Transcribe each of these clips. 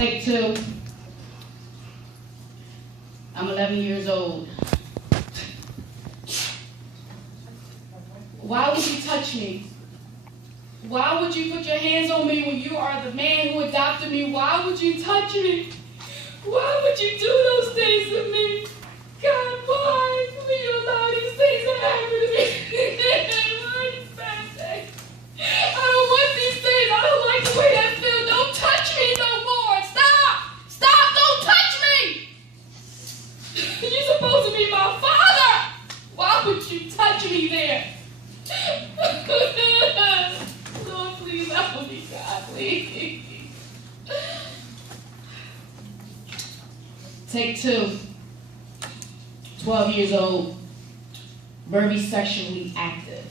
Take two. I'm 11 years old. Why would you touch me? Why would you put your hands on me when you are the man who adopted me? Why would you touch me? Why would you do those things to me? God, why would you allow these things to happen to me? Why these bad things? I don't want these things. I don't like the way that feels. Don't touch me no more. Stop! Stop! Don't touch me! You're supposed to be my father. Why would you touch me there? Lord, please help me, God, please. Take two. 12 years old, very sexually active.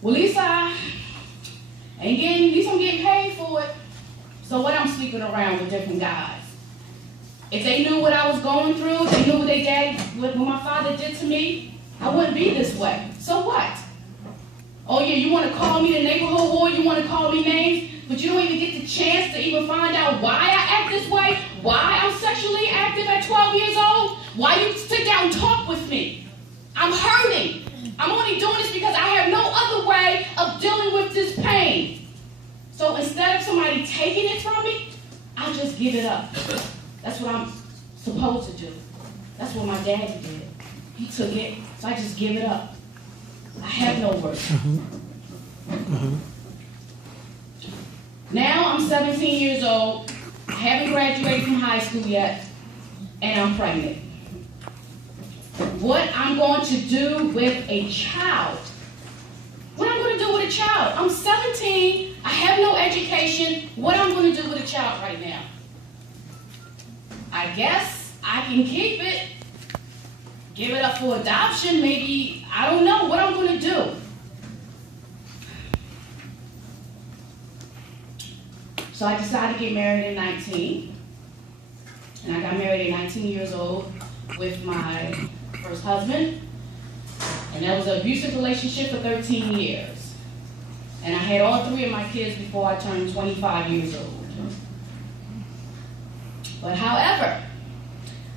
Well, at least I'm getting paid for it. So what, I'm sleeping around with different guys. If they knew what I was going through, if they knew what my father did to me, I wouldn't be this way. So what? Oh yeah, you want to call me the neighborhood whore, you want to call me names, but you don't even get the chance to even find out why I act this way, why I'm sexually active at 12 years old, why you sit down and talk with me. I'm hurting. I'm only doing this because I have no other way of dealing with this pain. So instead of somebody taking it from me, I'll just give it up. That's what I'm supposed to do. That's what my daddy did. He took it, so I just give it up. I have no worth. Now I'm 17 years old. I haven't graduated from high school yet, and I'm pregnant. What I'm going to do with a child? What I'm going to do with a child? I'm 17. I have no education. What I'm going to do with a child right now? I guess I can keep it, give it up for adoption, maybe. I don't know what I'm going to do. So I decided to get married at 19. And I got married at 19 years old with my first husband. And that was an abusive relationship for 13 years. And I had all three of my kids before I turned 25 years old. But however,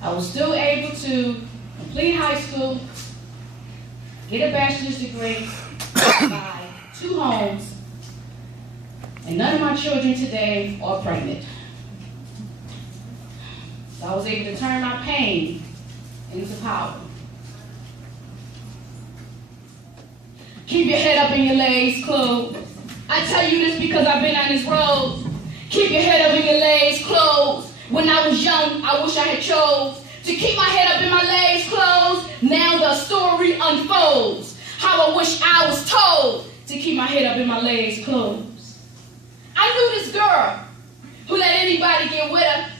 I was still able to complete high school, get a bachelor's degree, buy 2 homes, and none of my children today are pregnant. So I was able to turn my pain into power. Keep your head up and your legs closed. I tell you this because I've been on this road. Keep your head up and your legs closed. When I was young, I wish I had chose to keep my head up and my legs closed. Now the story unfolds. How I wish I was told to keep my head up and my legs closed. I knew this girl who let anybody get with her.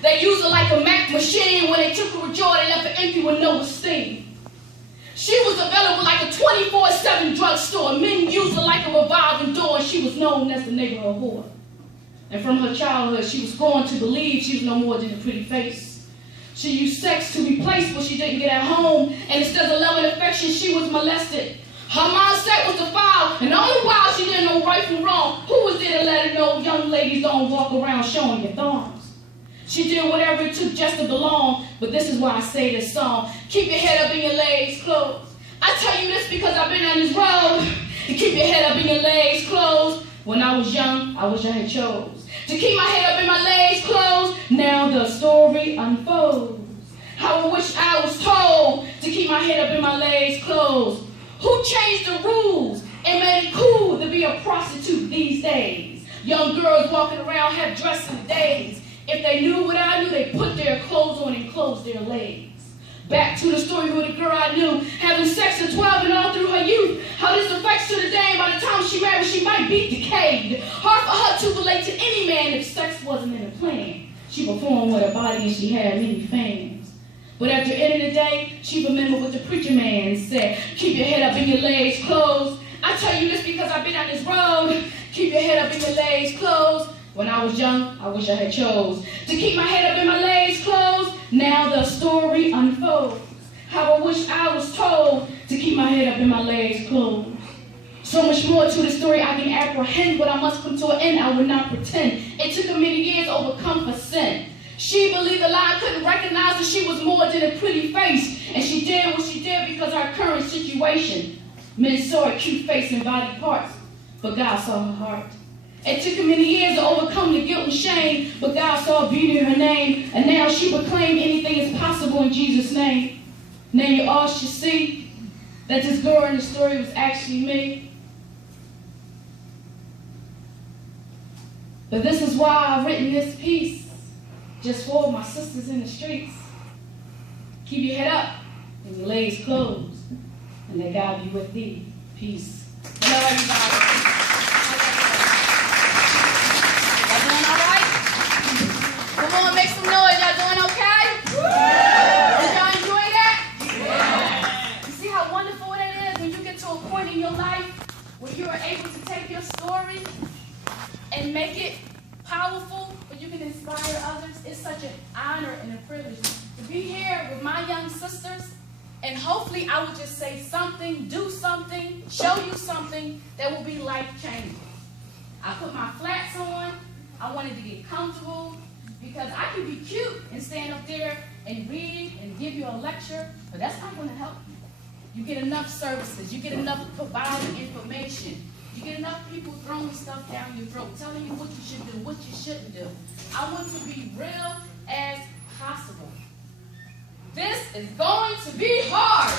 They used her like a Mac machine. When they took her a jaw, they left her empty with no esteem. She was available like a 24/7 drugstore. Men used her like a revolving door, and she was known as the neighborhood whore. And from her childhood, she was scorned to believe she was no more than a pretty face. She used sex to replace what she didn't get at home, and instead of love and affection, she was molested. Her mindset was defiled, and only while she didn't know right from wrong, who was there to let her know young ladies don't walk around showing your thongs? She did whatever it took just to belong, but this is why I say this song. Keep your head up and your legs closed. I tell you this because I've been on this road. To keep your head up and your legs closed. When I was young, I wish I had chose to keep my head up and my legs closed. Now the story unfolds. How I wish I was told to keep my head up and my legs closed. Who changed the rules and made it cool to be a prostitute these days? Young girls walking around half dressed in the days. If they knew what I knew, they put their clothes on and closed their legs. Back to the story with a girl I knew, having sex at 12 and all through her youth. How this affects to the day, by the time she married, she might be decayed. Hard for her to relate to any man if sex wasn't in the plan. She performed with her body and she had many fans. But at the end of the day, she remembered what the preacher man said. Keep your head up and your legs closed. I tell you this because I've been on this road. Keep your head up and your legs closed. When I was young, I wish I had chose to keep my head up and my legs closed. Now the story unfolds. How I wish I was told to keep my head up and my legs closed. So much more to the story I can apprehend, but I must come to an end. I will not pretend. It took her many years to overcome her sin. She believed the lie, couldn't recognize that she was more than a pretty face. And she did what she did because of her current situation. Men saw her cute face and body parts, but God saw her heart. It took her many years to overcome the guilt and shame, but God saw beauty in her name. And now she proclaimed anything is possible in Jesus' name. Now you all should see that this girl in the story was actually me. But this is why I've written this piece, just for my sisters in the streets. Keep your head up and your legs closed, and let God be with thee. Peace. Hello, everybody. Y'all doing all right? Come on, make some noise. Y'all doing okay? Did y'all enjoy that? Yeah. You see how wonderful that is when you get to a point in your life where you are able to take your story and make it powerful, where you can inspire others. It's such an honor and a privilege to be here with my young sisters, and hopefully I will just say something, do something, show you something that will be life-changing. I put my flats on. I wanted to get comfortable because I can be cute and stand up there and read and give you a lecture, but that's not going to help you. You get enough services. You get enough providing information. You get enough people throwing stuff down your throat, telling you what you should do, what you shouldn't do. I want to be real as possible. This is going to be hard.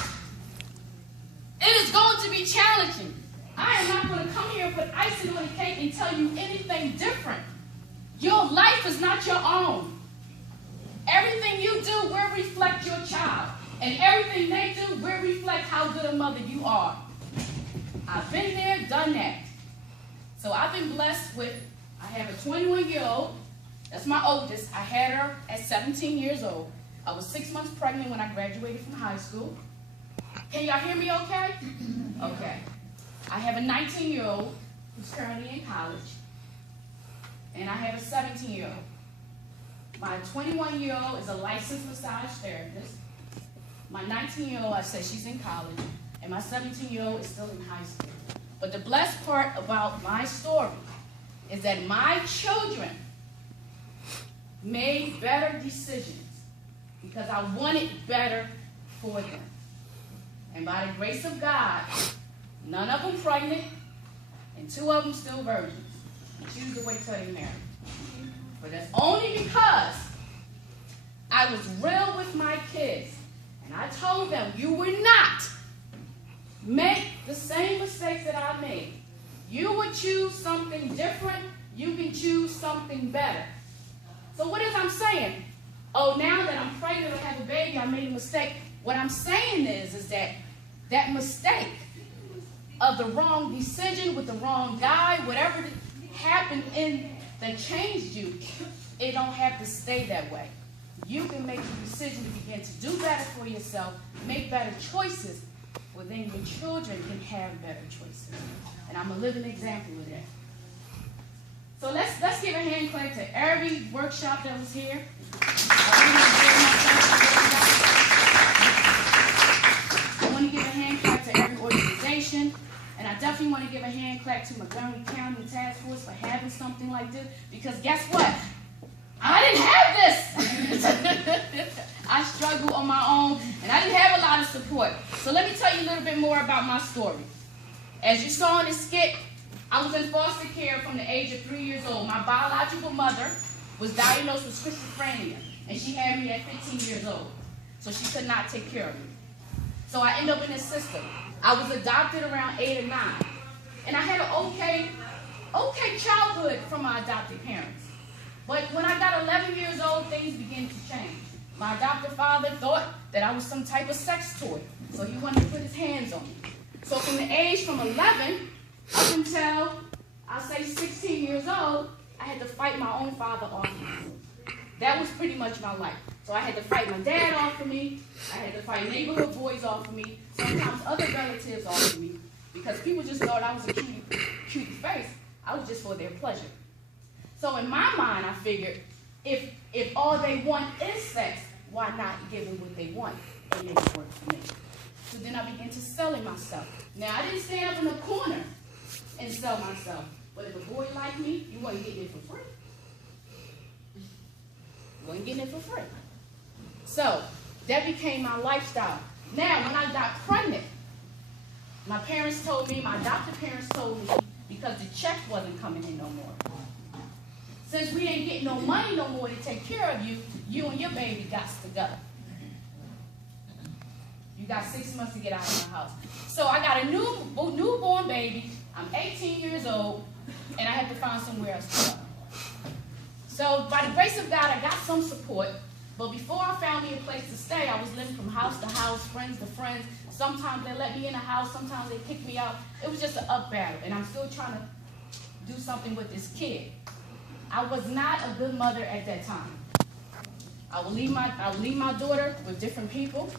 It is going to be challenging. I am not going to come here and put icing on the cake and tell you anything different. Your life is not your own. Everything you do will reflect your child. And everything they do will reflect how good a mother you are. I've been there, done that. So I've been blessed with, I have a 21-year-old. That's my oldest. I had her at 17 years old. I was 6 months pregnant when I graduated from high school. Can y'all hear me okay? Okay. I have a 19-year-old who's currently in college. And I have a 17-year-old. My 21-year-old is a licensed massage therapist. My 19-year-old, I said she's in college. And my 17-year-old is still in high school. But the blessed part about my story is that my children made better decisions because I wanted better for them. And by the grace of God, none of them pregnant, and 2 of them still virgins. And choose to wait till they marry. But that's only because I was real with my kids. And I told them, you will not make the same mistakes that I made. You would choose something different. You can choose something better. So what is I'm saying? Oh, now that I'm pregnant or have a baby, I made a mistake. What I'm saying is that that mistake of the wrong decision with the wrong guy, whatever happened that changed you, it don't have to stay that way. You can make the decision to begin to do better for yourself, make better choices, well, then your children can have better choices. And I'm a living example of that. So let's give a hand clap to every workshop that was here. I want to give a hand clap to every organization. And I definitely want to give a hand clap to Montgomery County Task Force for having something like this. Because guess what? I didn't have this. I struggled on my own, and I didn't have a lot of support. So let me tell you a little bit more about my story. As you saw in the skit, I was in foster care from the age of 3 years old. My biological mother was diagnosed with schizophrenia, and she had me at 15 years old. So she could not take care of me. So I ended up in the system. I was adopted around 8 or 9. And I had an okay childhood from my adopted parents. But when I got 11 years old, things began to change. My adopted father thought that I was some type of sex toy, so he wanted to put his hands on me. So from the age from 11 up until, I'll say 16 years old, I had to fight my own father off of me. That was pretty much my life. So I had to fight my dad off of me. I had to fight neighborhood boys off of me. Sometimes other relatives off of me. Because people just thought I was a cutie face. I was just for their pleasure. So in my mind, I figured, if all they want is sex, why not give them what they want and make it work for me? So then I began to selling myself. Now, I didn't stand up in a corner sell myself. But if a boy like me, you wasn't getting it for free. You wasn't getting it for free. So that became my lifestyle. Now, when I got pregnant, my parents told me, my adopted parents told me, because the check wasn't coming in no more. Since we ain't getting no money no more to take care of you, you and your baby got to go. You got 6 months to get out of my house. So I got a newborn baby. I'm 18 years old, and I had to find somewhere else to go. So by the grace of God, I got some support. But before I found me a place to stay, I was living from house to house, friends to friends. Sometimes they let me in the house. Sometimes they kick me out. It was just an up battle, and I'm still trying to do something with this kid. I was not a good mother at that time. I would leave my daughter with different people.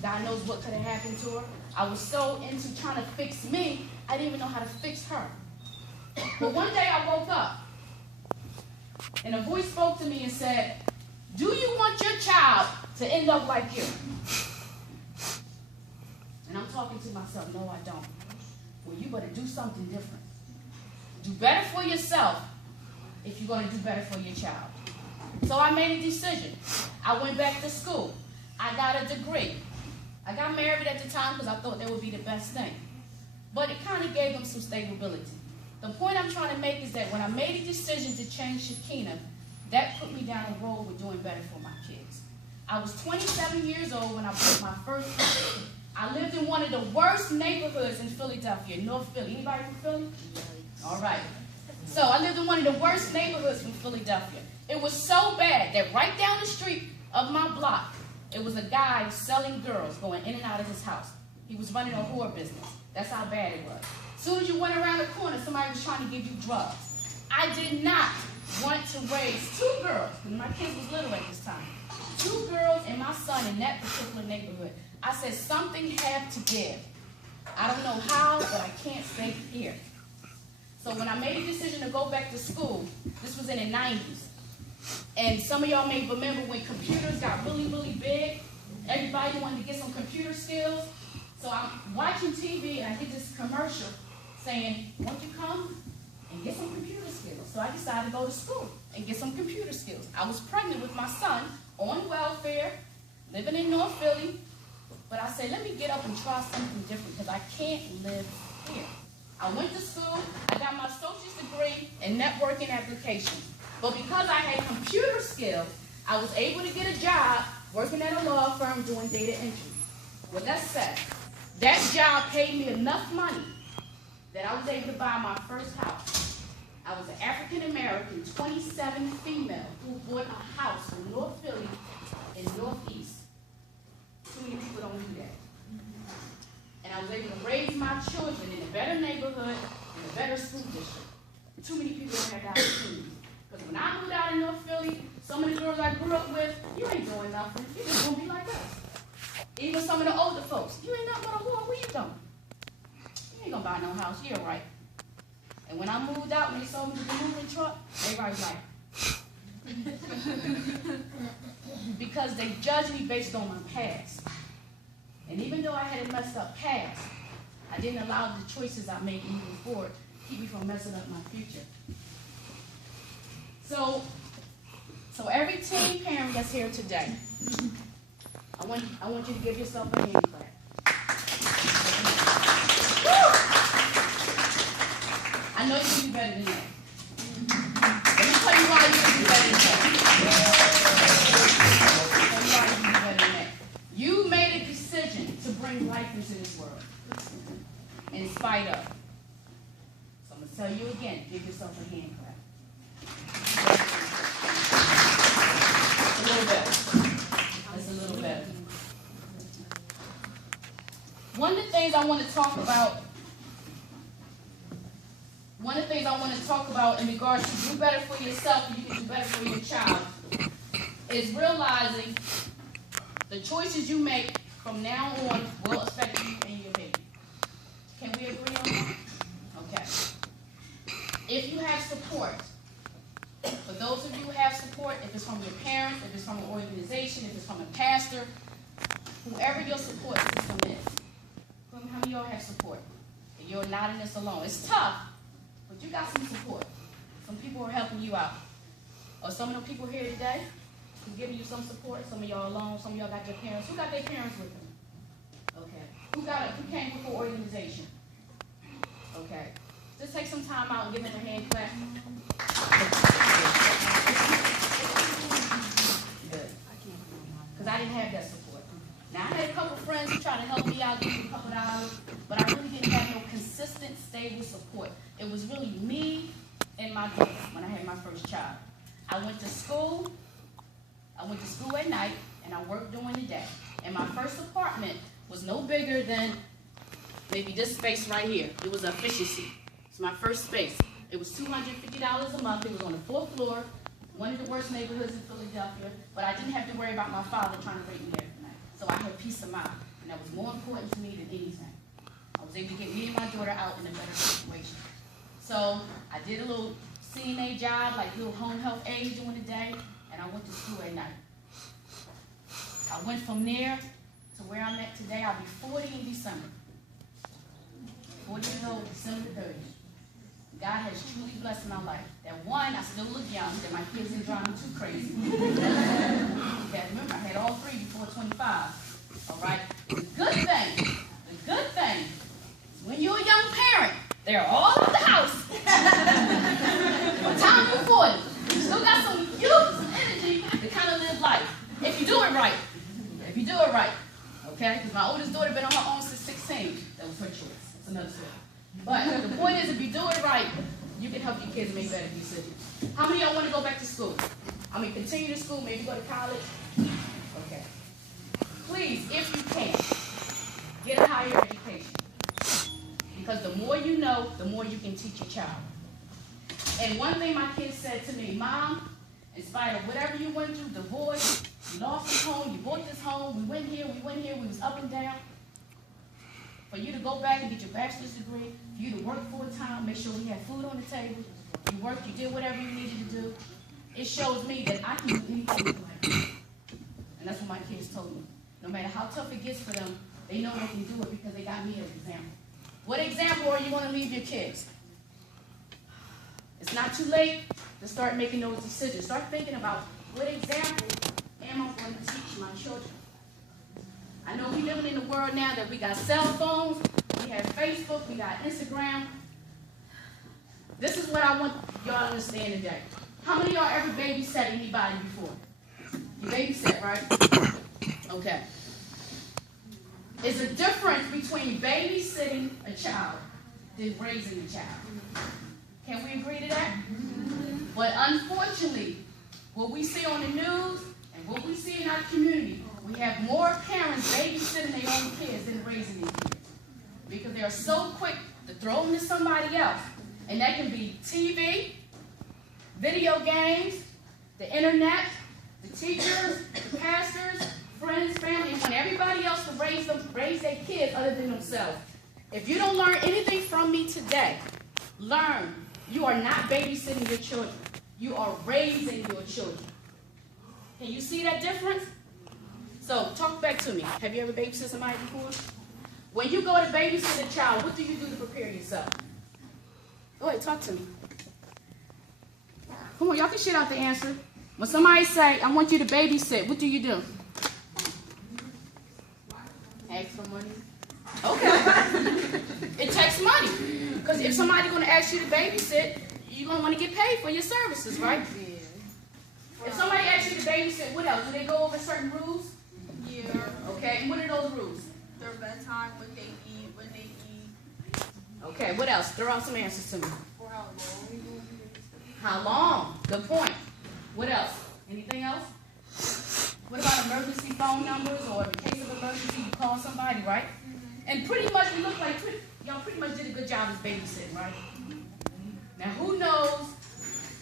God knows what could have happened to her. I was so into trying to fix me, I didn't even know how to fix her. But one day I woke up, and a voice spoke to me and said, "Do you want your child to end up like you?" And I'm talking to myself, no, I don't. Well, you better do something different. Do better for yourself if you're going to do better for your child. So I made a decision. I went back to school. I got a degree. I got married at the time because I thought that would be the best thing. But it kind of gave them some stability. The point I'm trying to make is that when I made a decision to change Shekinah, that put me down the road with doing better for my kids. I was 27 years old when I bought my first house. I lived in one of the worst neighborhoods in Philadelphia, North Philly. Anybody from Philly? All right. So I lived in one of the worst neighborhoods in Philadelphia. It was so bad that right down the street of my block, it was a guy selling girls going in and out of his house. He was running a whore business. That's how bad it was. As soon as you went around the corner, somebody was trying to give you drugs. I did not want to raise two girls, when my kids was little at this time, two girls and my son in that particular neighborhood. I said, something had to give. I don't know how, but I can't stay here. So when I made a decision to go back to school, this was in the 90s. And some of y'all may remember when computers got really, really big. Everybody wanted to get some computer skills. So I'm watching TV and I get this commercial saying, won't you come and get some computer skills? So I decided to go to school and get some computer skills. I was pregnant with my son, on welfare, living in North Philly. But I said, let me get up and try something different because I can't live here. I went to school. I got my associate's degree in networking applications. But because I had computer skills, I was able to get a job working at a law firm doing data entry. With that said, that job paid me enough money that I was able to buy my first house. I was an African-American, 27 female, who bought a house in North Philly in Northeast. Too many people don't do that. And I was able to raise my children in a better neighborhood, in a better school district. Too many people don't have that opportunity. Because when I moved out in North Philly, some of the girls I grew up with, you ain't doing nothing. You just gonna be like us. Even some of the older folks, you ain't nothing but a whore. What you doing? You ain't gonna buy no house. You're right. And when I moved out and they saw me with the moving truck, everybody was like, because they judged me based on my past. And even though I had a messed up past, I didn't allow the choices I make moving forward keep me from messing up my future. So every teen parent that's here today, I want you to give yourself a hand clap. I know you can do better than that. Let me tell you why you can do better than that. You made a decision to bring life into this world, in spite of. So I'm going to tell you again, give yourself a hand clap. A little better. That's a little better. One of the things I want to talk about in regards to do better for yourself and you can do better for your child is realizing the choices you make from now on will affect you and your baby. Can we agree on that? Okay. If you have support, for those of you who have support, if it's from your parents, if it's from an organization, if it's from a pastor, whoever your support system is, how many of y'all have support? You're not in this alone. It's tough but you got some support. Some people are helping you out. Or some of the people here today who's giving you some support. Some of y'all alone, some of y'all got their parents. Who got their parents with them? Okay. Who came with the organization? Okay. Just take some time out and give them a hand clap. Good. Because I didn't have that support. Now, I had a couple friends who tried to help me out, give me a couple dollars, but I really didn't have no consistent, stable support. It was really me and my daughter when I had my first child. I went to school at night, and I worked during the day. And my first apartment was no bigger than maybe this space right here. It was a efficiency. It's my first space. It was $250 a month. It was on the 4th floor, one of the worst neighborhoods in Philadelphia, but I didn't have to worry about my father trying to rape me every night. So I had peace of mind, and that was more important to me than anything. I was able to get me and my daughter out in a better situation. So I did a little CNA job, like little home health aide during the day, and I went to school at night. I went from there to where I'm at today. I'll be 40 in December. 40 years old, December 30th. God has truly blessed my life. That one, I still look young, that my kids didn't drive me too crazy. Okay, remember, I had all 3 before 25. All right? The good thing is when you're a young parent, they're all at the house. By the time you're 40, you still got some youth, some energy to kind of live life. If you do it right. If you do it right. Okay? Because my oldest daughter been on her own since 16. That was her choice. That's another story. But the point is, if you do it right, you can help your kids make better decisions. How many of y'all want to go back to school? I mean, continue to school, maybe go to college? Okay. Please, if you can, get a higher education. Because the more you know, the more you can teach your child. And one thing my kids said to me, Mom, in spite of whatever you went through, divorce, you lost this home, you bought this home, we went here, we was up and down. For you to go back and get your bachelor's degree, for you to work full-time, make sure we had food on the table, you worked, you did whatever you needed to do, it shows me that I can do anything in life. And that's what my kids told me. No matter how tough it gets for them, they know they can do it because they got me as an example. What example are you going to leave your kids? It's not too late to start making those decisions. Start thinking about what example am I going to teach my children? I know we're living in a world now that we got cell phones, we have Facebook, we got Instagram. This is what I want y'all to understand today. How many of y'all ever babysat anybody before? You babysat, right? Okay. There's a difference between babysitting a child than raising a child. Can we agree to that? But unfortunately, what we see on the news and what we see in our community, we have more parents babysitting their own kids than raising their kids. Because they are so quick to throw them to somebody else. And that can be TV, video games, the internet, the teachers, the pastors, friends, family, and want everybody else to raise their kids other than themselves. If you don't learn anything from me today, learn you are not babysitting your children. You are raising your children. Can you see that difference? So, talk back to me. Have you ever babysitted somebody before? When you go to babysit a child, what do you do to prepare yourself? Go ahead, talk to me. Come on, y'all can shit out the answer. When somebody say, I want you to babysit, what do you do? Ask for money. Okay. It takes money. Because if somebody's going to ask you to babysit, you're going to want to get paid for your services, right? Yeah. If somebody asks you to babysit, what else? Do they go over certain rules? Yeah. Okay, and what are those rules? Their bedtime, what they eat, when they eat. Okay, what else? Throw out some answers to me. For how long. How long? Good point. What else? Anything else? What about emergency phone numbers, or in case of emergency, you call somebody, right? Mm-hmm. And pretty much we look like y'all pretty much did a good job as babysitting, right? Now, who knows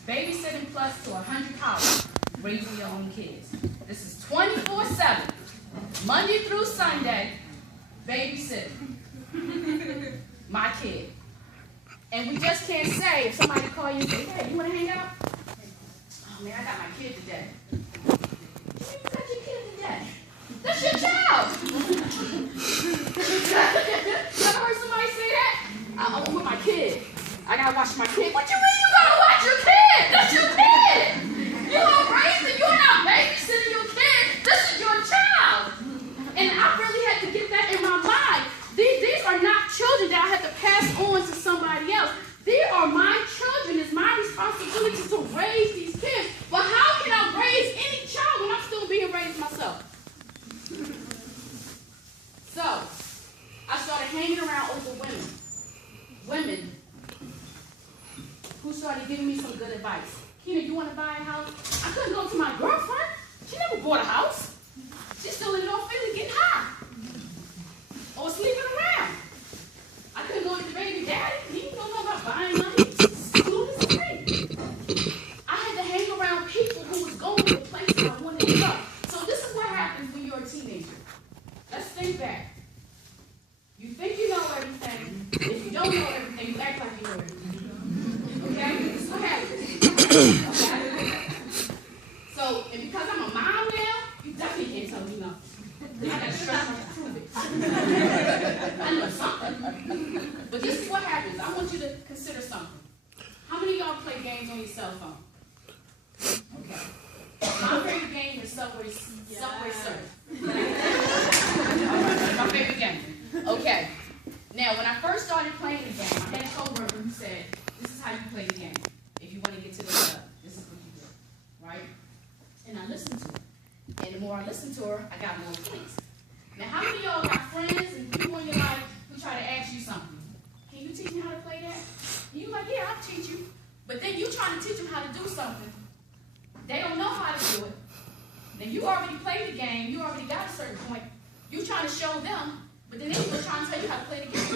babysitting plus to 100 hours raising your own kids? This is 24/7, Monday through Sunday, babysitting my kid. And we just can't say, if somebody call you and say, hey, you want to hang out? Oh, man, I got my kid today. You got your kid today? That's your child. You ever heard somebody say that? I'm with my kid. I gotta watch my kid. What you mean you gotta watch your kid? That's your kid. You are raising, you're not babysitting your kid. This is your child. And I really had to get that in my mind. These are not children that I have to pass on to somebody else. They are my children. It's my responsibility to raise these kids. But how can I raise any child when I'm still being raised myself? So, I started hanging around older women. Women who started giving me some good advice. Kina, you want to buy a house? I couldn't go to my girlfriend. She never bought a house. She's still in North Philly getting high. Or sleeping around. I couldn't go to the baby daddy. He don't know about buying money. School is free. I had to hang around people who was going to places I wanted to go. So this is what happens when you're a teenager. Let's think back. You think you know everything. If you don't know everything, you act like you know everything. Okay? This is what happens. Okay? So, and because I'm a mom now, you definitely can't tell me nothing. I got to stress myself to prove it. I know something. But this is what happens. I want you to consider something. How many of y'all play games on your cell phone? Okay. My favorite game is Subway Surf. My favorite game. Okay. Now, when I first started playing the game, I had a coworker who said, this is how you play the game. If you want to get to the club, this is what you do. Right? And I listened to her. And the more I listened to her, I got more points. Now, how many of y'all got friends and people in your life who try to ask you something? Can you teach me how to play that? And you're like, yeah, I'll teach you. But then you trying to teach them how to do something. They don't know how to do it. Then you already played the game. You already got a certain point. You trying to show them, but then they were trying to tell you how to play the game.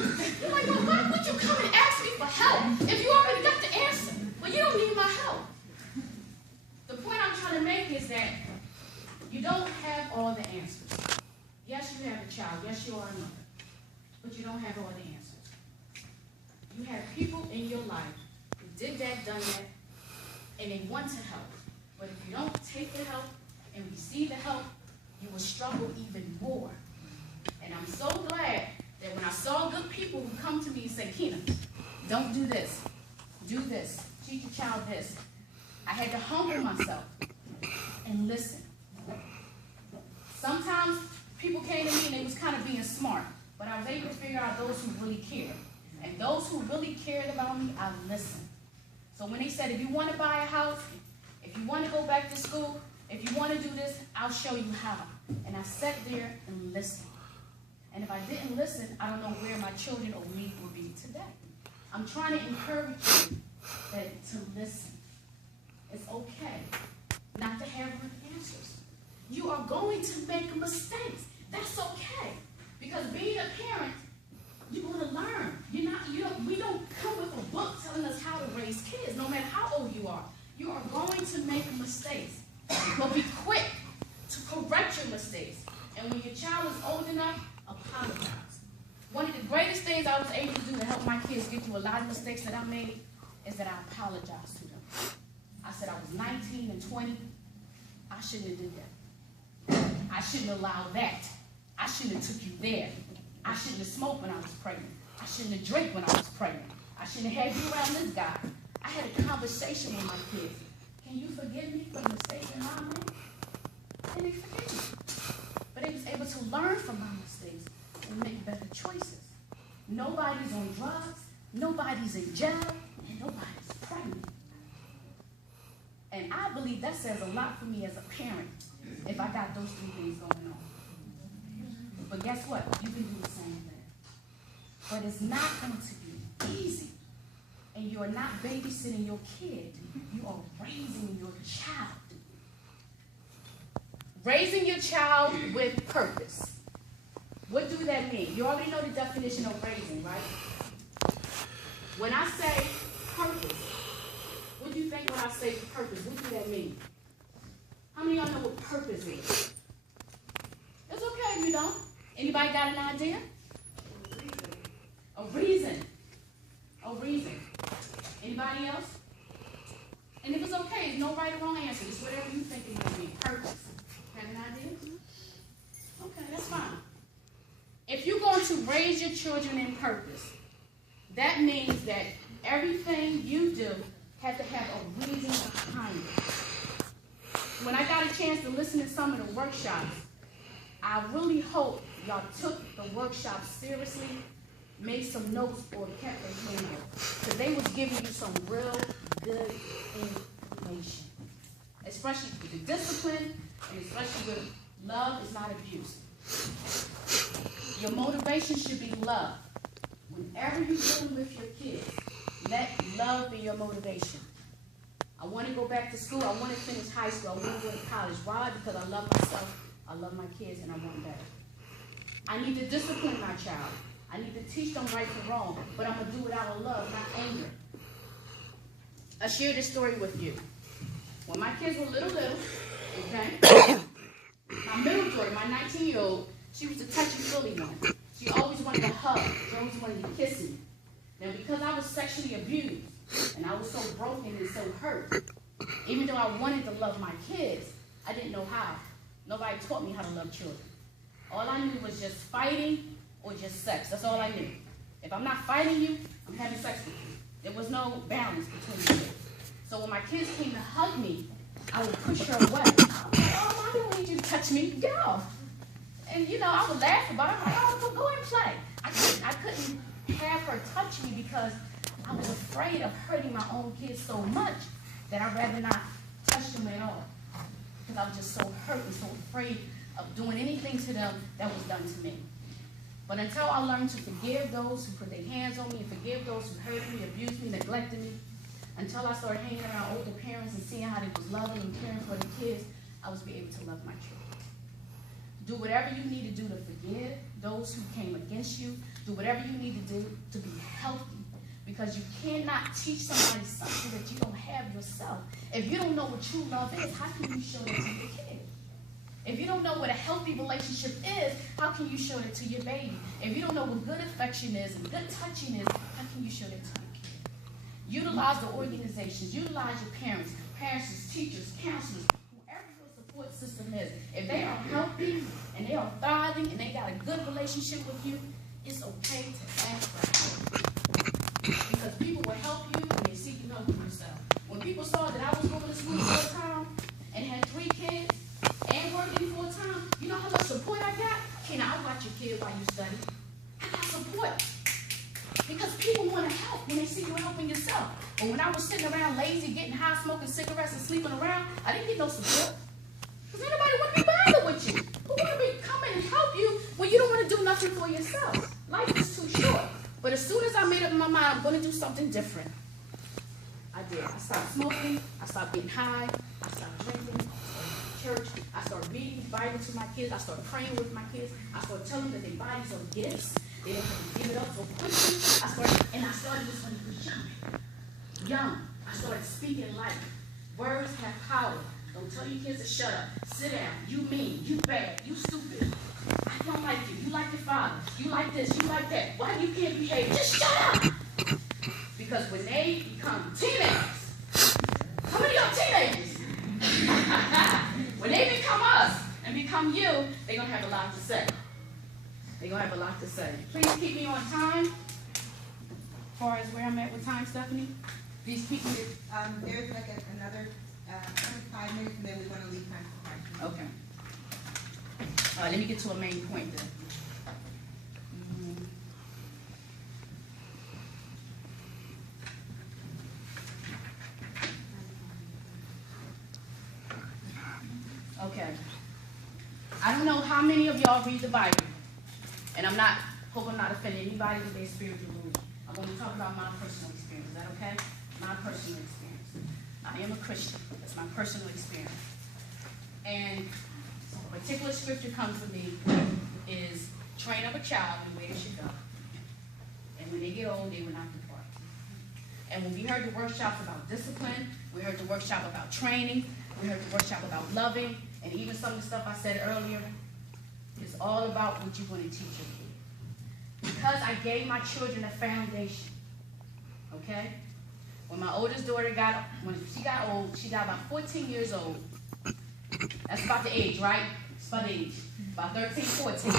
You're like, well, why would you come and ask me for help if you already got the answer? Well, you don't need my help. The point I'm trying to make is that you don't have all the answers. Yes, you have a child. Yes, you are a mother. But you don't have all the answers. You have people in your life who did that, done that, and they want to help. But if you don't take the help and receive the help, you will struggle even more. And I'm so glad that when I saw good people who come to me and say, Kina, don't do this. Do this. Teach your child this. I had to humble myself and listen. Sometimes people came to me and they was kind of being smart, but I was able to figure out those who really cared. And those who really cared about me, I listened. So when they said, if you want to buy a house, if you want to go back to school, if you want to do this, I'll show you how. And I sat there and listened. And if I didn't listen, I don't know where my children or me will be today. I'm trying to encourage you to listen. It's okay not to have good answers. You are going to make mistakes. That's okay. Because being a parent, you're going to learn. We don't come with a book telling us how to raise kids, no matter how old you are. You are going to make mistakes. But be quick to correct your mistakes. And when your child is old enough, apologize. One of the greatest things I was able to do to help my kids get through a lot of mistakes that I made is that I apologized to them. I said I was 19 and 20. I shouldn't have did that. I shouldn't allow that. I shouldn't have took you there. I shouldn't have smoked when I was pregnant. I shouldn't have drank when I was pregnant. I shouldn't have had you around this guy. I had a conversation with my kids. Can you forgive me for the mistakes that I made? And they forgave me. But they was able to learn from my mistakes and make better choices. Nobody's on drugs, nobody's in jail, and nobody's pregnant. And I believe that says a lot for me as a parent if I got those three things going on. But guess what? You can do the same thing. But it's not going to be easy. And you are not babysitting your kid. You are raising your child. Raising your child with purpose. What do that mean? You already know the definition of raising, right? When I say purpose, what do you think when I say purpose? What does that mean? How many of y'all know what purpose is? It's okay if you don't. Anybody got an idea? A reason. A reason. Anybody else? And if it's okay, there's no right or wrong answer. It's whatever you think it might be. Purpose. Have an idea? Okay, that's fine. If you're going to raise your children in purpose, that means that everything you do has to have a reason behind it. When I got a chance to listen to some of the workshops, I really hope y'all took the workshop seriously, made some notes, or kept a handout, because they was giving you some real good information, especially with the discipline, and especially with love is not abuse. Your motivation should be love. Whenever you're dealing with your kids, let love be your motivation. I want to go back to school. I want to finish high school. I want to go to college. Why? Because I love myself, I love my kids, and I want better. I need to discipline my child. I need to teach them right from wrong, but I'm going to do it out of love, not anger. I share this story with you. When my kids were little, okay, my middle daughter, my 19-year-old, she was the touchy-feely one. She always wanted to hug. She always wanted to kiss me. Now, because I was sexually abused, and I was so broken and so hurt, even though I wanted to love my kids, I didn't know how. Nobody taught me how to love children. All I knew was just fighting or just sex. That's all I knew. If I'm not fighting you, I'm having sex with you. There was no balance between the two. So when my kids came to hug me, I would push her away. Oh, I don't need you to touch me. Get off. And, you know, I would laugh about it. I'm like, oh, go and play. I couldn't have her touch me because I was afraid of hurting my own kids so much that I'd rather not touch them at all. Because I was just so hurt and so afraid of doing anything to them that was done to me. But until I learned to forgive those who put their hands on me and forgive those who hurt me, abused me, neglected me, until I started hanging around older parents and seeing how they was loving and caring for the kids, I was able to love my children. Do whatever you need to do to forgive those who came against you. Do whatever you need to do to be healthy. Because you cannot teach somebody something that you don't have yourself. If you don't know what true love is, how can you show that to your kid? If you don't know what a healthy relationship is, how can you show that to your baby? If you don't know what good affection is and good touching is, how can you show that to your kid? Utilize the organizations, utilize your parents, teachers, counselors, whoever your support system is. If they are healthy and they are thriving and they got a good relationship with you, it's okay to ask for help. Because people will help you when they see you helping yourself. When people saw that I was going to school full time and had 3 kids and working full time, you know how much support I got? Can I watch your kid while you study? I got support. Because people want to help when they see you helping yourself. But when I was sitting around lazy, getting high, smoking cigarettes, and sleeping around, I didn't get no support. Because anybody want to be bothered with you. Who want to be coming and help you when you don't want to do nothing for yourself? Life is too short. But as soon as I made up my mind, I'm going to do something different, I did. I stopped smoking. I stopped getting high. I stopped drinking. I started church. I started reading the Bible to my kids. I started praying with my kids. I started telling them that their bodies are gifts. They don't have to give it up so quickly. I started this when he was young. I started speaking life. Words have power. Don't tell your kids to shut up. Sit down. You mean. You bad. You stupid. I don't like you. You like your father. You like this. You like that. Why you can't behave? Just shut up. Because when they become teenagers, how many of y'all teenagers? When they become us and become you, they're going to have a lot to say. They're going to have a lot to say. Please keep me on time. As far as where I'm at with time, Stephanie. Please keep me. There's like another 5 minutes, and then we're going to leave time for questions. Okay. Let me get to a main point then. Okay. I don't know how many of y'all read the Bible, and hope I'm not offending anybody with their spiritual belief. I'm going to talk about my personal experience. Is that okay? My personal experience. I am a Christian. That's my personal experience. And a particular scripture comes to me is train up a child in the way they should go. And when they get old, they will not depart. And when we heard the workshops about discipline, we heard the workshop about training, we heard the workshop about loving, and even some of the stuff I said earlier, it's all about what you're going to teach your kid. Because I gave my children a foundation, okay? When my oldest daughter when she got old, she got about 14 years old. That's about the age, right? It's about the age. About 13, 14.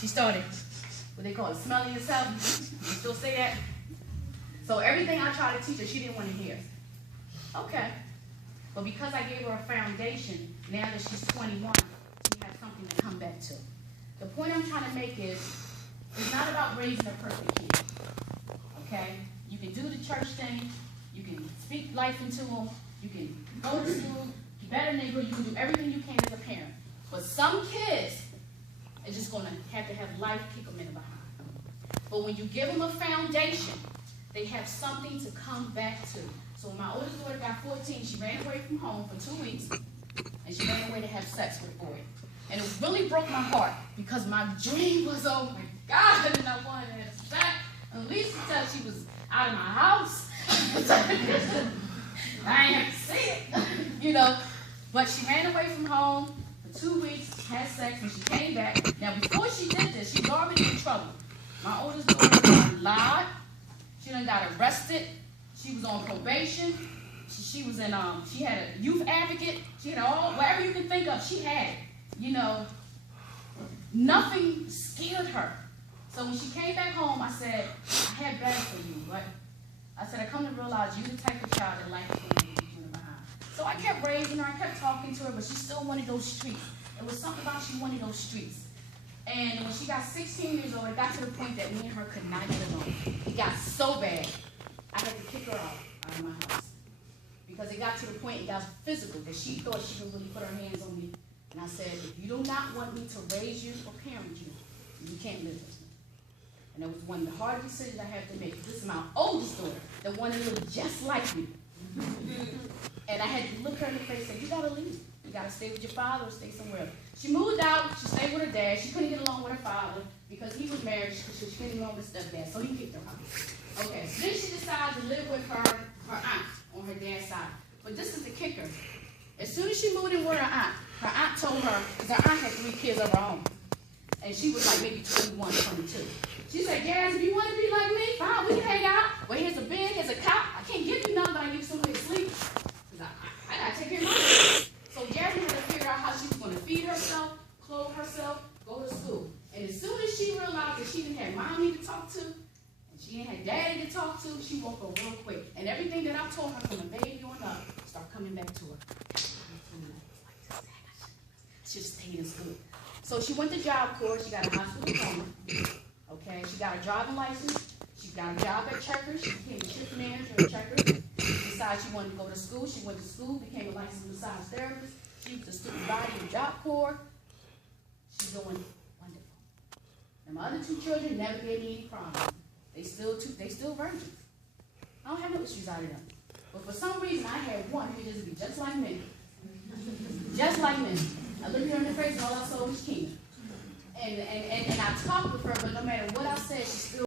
She started, what they call it, smelling herself. You still say that? So everything I tried to teach her, she didn't want to hear. Okay. But because I gave her a foundation, now that she's 21, she has something to come back to. The point I'm trying to make is, it's not about raising a perfect kid. Okay? You can do the church thing. You can speak life into them. You can go to school. You better neighbor. You can do everything you can as a parent. But some kids are just going to have life kick them in the behind. But when you give them a foundation, they have something to come back to. So when my oldest daughter got 14, she ran away from home for 2 weeks, and she ran away to have sex with a boy. And it really broke my heart, because my dream was, oh my God, and I wanted to have sex. At least until she was out of my house. I ain't have to see it, you know. But she ran away from home for 2 weeks, had sex, and she came back. Now, before she did this, she was already in trouble. My oldest daughter got lied. She done got arrested. She was on probation. She was in, she had a youth advocate. She had all, whatever you can think of, she had it. You know, nothing scared her. So when she came back home, I said, I had better for you, but I said, I come to realize you're the type of child that life is going to leave you behind. So I kept raising her, I kept talking to her, but she still wanted those streets. There was something about she wanted those streets. And when she got 16 years old, it got to the point that me and her could not get along. It got so bad, I had to kick her out of my house. Because it got to the point, it got physical, that she thought she could really put her hands on me. And I said, if you do not want me to raise you or parent you, you can't live with me. And it was one of the hardest decisions I had to make. This is my oldest daughter, that wanted to look just like me. And I had to look her in the face and say, you gotta leave. You gotta stay with your father or stay somewhere else. She moved out, she stayed with her dad. She couldn't get along with her father because he was married, so she couldn't get along with her stepdad, so he kicked her out. Okay, so then she decided to live with her aunt on her dad's side. But this is the kicker. As soon as she moved in with her aunt told her, because her aunt had 3 kids of her own, and she was like maybe 21, 22. She said, Jazz, if you want to be like me, fine, we can hang out. Well, here's a bed, here's a cot. I can't give you nothing, but I give you somewhere to sleep. Because I got to take care of myself. So Jasmine had to figure out how she was going to feed herself, clothe herself, go to school. And as soon as she realized that she didn't have mommy to talk to, and she didn't have daddy to talk to, she woke up real quick. And everything that I told her from a baby on up started coming back to her. She just stayed in school. So she went to Job Corps. She got a high school diploma. Okay, she got a driving license. She got a job at Checkers. She became a shift manager at Checkers. She decided she wanted to go to school. She went to school, became a licensed massage therapist. She was a student body in Job Corps. She's doing wonderful. And my other 2 children never gave me any problems. They still virgins. I don't have no issues out of them. But for some reason, I had one who just be just like me. Just like me. I looked her in the face and all I saw was kingdom. And I talked with her, but no matter what I said, she still